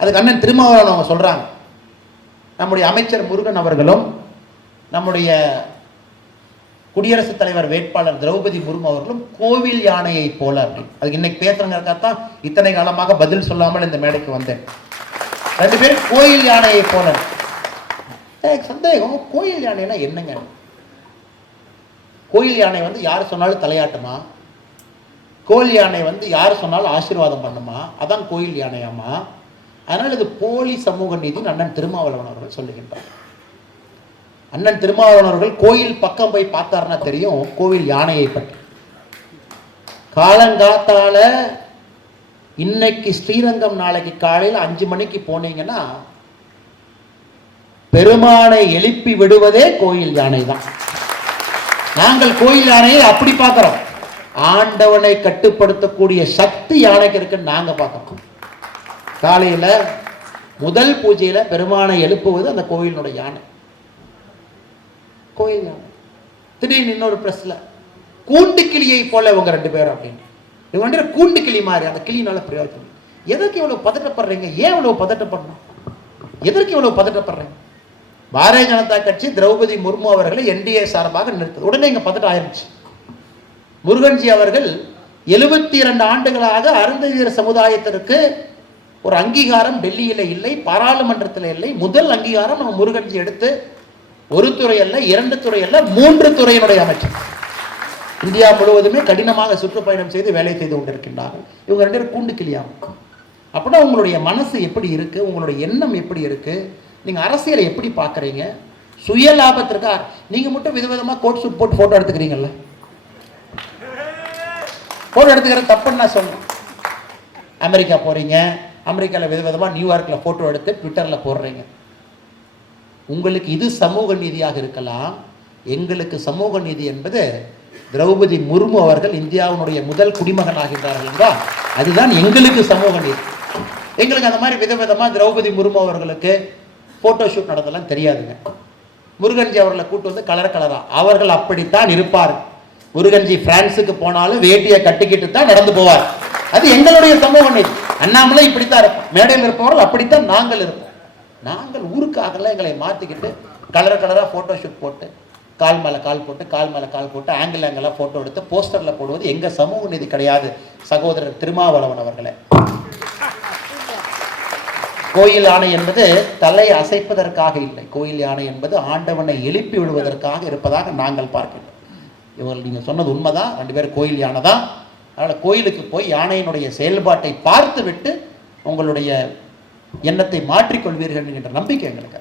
அதுக்கு அண்ணன் திருமாவளவன் அவங்க சொல்றாங்க, நம்முடைய அமைச்சர் முருகன் அவர்களும் நம்முடைய குடியரசுத் தலைவர் வேட்பாளர் திரௌபதி முர்மு அவர்களும் கோவில் யானையை போல அப்படின்னு. அதுக்கு இன்னைக்கு பேசுறதுக்காகத்தான் இத்தனை காலமாக பதில் சொல்லாமல் இந்த மேடைக்கு வந்தேன். ரெண்டு பேரும் கோயில் யானையை போல. சந்தேகம், கோயில் யானைனா என்னங்க? கோயில் யானை யார் சொன்னாலும் தலையாட்டுமா? கோயில் யானை யார் சொன்னாலும் ஆசீர்வாதம் பண்ணுமா? அதான் கோயில் யானையாமா? அதனால் இது போலி சமூக நீதி அண்ணன் திருமாவளவன் அவர்கள் சொல்லுகின்றார். அண்ணன் திருமாவளவன் அவர்கள் கோயில் பக்கம் போய் பார்த்தாருன்னா தெரியும் கோவில் யானையை பற்றி. காலங்காத்தால இன்னைக்கு ஸ்ரீரங்கம் நாளைக்கு காலையில் 5 மணிக்கு போனீங்கன்னா பெருமானை எழுப்பி விடுவதே கோயில் யானை தான். நாங்கள் கோயில் யானையை அப்படி பார்க்கிறோம். ஆண்டவனை கட்டுப்படுத்தக்கூடிய சக்தி யானைக்கு இருக்குன்னு நாங்க பார்க்கிறோம். காலையில முதல் பூஜையில பெருமானை எழுப்புவது அந்த கோயிலினுடைய யானை. கோயில் யானை. திடீர்னு இன்னொரு பிரஸ்ல கூண்டு கிளியை போல இவங்க 2 பேரும் அப்படின்னு. இவங்க கூண்டு கிளி மாதிரி, அந்த கிளினால பிரயோஜனம். எதற்கு இவ்வளவு பதட்டப்படுறீங்க? ஏன் இவ்வளவு பதட்டப்படணும்? எதற்கு இவ்வளவு பதட்டப்படுறீங்க? பாரதிய ஜனதா கட்சி திரௌபதி முர்மு அவர்களை என்டிஏ சார்பாக நிறுத்தது. உடனே இங்க பதட்டம் ஆயிருச்சு. முருகன்ஜி அவர்கள் 72 ஆண்டுகளாக அருந்ததியர் சமுதாயத்திற்கு ஒரு அங்கீகாரம் டெல்லியில இல்லை, பாராளுமன்றத்தில் இல்லை. முதல் அங்கீகாரம் நம்ம முருகன்ஜி எடுத்து ஒரு துறை அல்ல, 2 துறை அல்ல, 3 துறையினுடைய அமைச்சர். இந்தியா முழுவதுமே கடினமாக சுற்றுப்பயணம் செய்து வேலை செய்து கொண்டிருக்கின்றார்கள். இவங்க 2 பேரும் கூண்டு கிளியாம. அப்படின்னா உங்களுடைய மனசு எப்படி இருக்கு? உங்களுடைய எண்ணம் எப்படி இருக்கு? நீங்க அரசியலை எப்படி பாக்குறீங்க? சுய லாபத்திற்கா நீங்க மட்டும் விதவிதமா கோட் சூட் போட்டு போட்டோ எடுத்துக்கிறீங்கல்ல? போட்டோ எடுத்துக்கிற தப்புன்னு நான் சொன்னேன். அமெரிக்கா போறீங்க, அமெரிக்காவில் விதவிதமாக நியூயார்க்கில் ஃபோட்டோ எடுத்து ட்விட்டரில் போடுறீங்க. உங்களுக்கு இது சமூக நீதியாக இருக்கலாம். எங்களுக்கு சமூக நீதி என்பது திரௌபதி முர்மு அவர்கள் இந்தியாவினுடைய முதல் குடிமகன் ஆகின்றார்கள் என்றால் அதுதான் எங்களுக்கு சமூக நீதி. எங்களுக்கு அந்த மாதிரி விதவிதமாக திரௌபதி முர்மு அவர்களுக்கு ஃபோட்டோ ஷூட் நடந்தெல்லாம் தெரியாதுங்க. முருகன்ஜி அவர்களை கூட்டு கலர் கலரா அவர்கள் அப்படித்தான் இருப்பார். முருகன்ஜி பிரான்ஸுக்கு போனாலும் வேட்டியை கட்டிக்கிட்டு தான் நடந்து போவார். அது எங்களுடைய சமூக நீதி. அண்ணாமலை இப்படித்தான் இருப்போம். மேடையில் இருப்பவர்கள் அப்படித்தான் நாங்கள் இருப்போம். நாங்கள் ஊருக்காகலாம் எங்களை மாற்றிக்கிட்டு கலர் கலராக ஃபோட்டோ ஷூட் போட்டு கால் மேலே கால் போட்டு கால் மேலே கால் போட்டு ஆங்கிளாக ஃபோட்டோ எடுத்து போஸ்டரில் போடுவது எங்கள் சமூக நீதி கிடையாது. சகோதரர் திருமாவளவன் அவர்களே, கோயில் யானை என்பது தலை அசைப்பதற்காக இல்லை. கோயில் யானை என்பது ஆண்டவனை எழுப்பி விடுவதற்காக இருப்பதாக நாங்கள் பார்க்கிறோம். இவர்கள் நீங்கள் சொன்னது உண்மைதான், 2 பேர் கோயில் யானை தான். அதனால் கோயிலுக்கு போய் யானையினுடைய செயல்பாட்டை பார்த்து விட்டு உங்களுடைய எண்ணத்தை மாற்றிக்கொள்வீர்கள் என்கின்ற நம்பிக்கை எங்களுக்கு.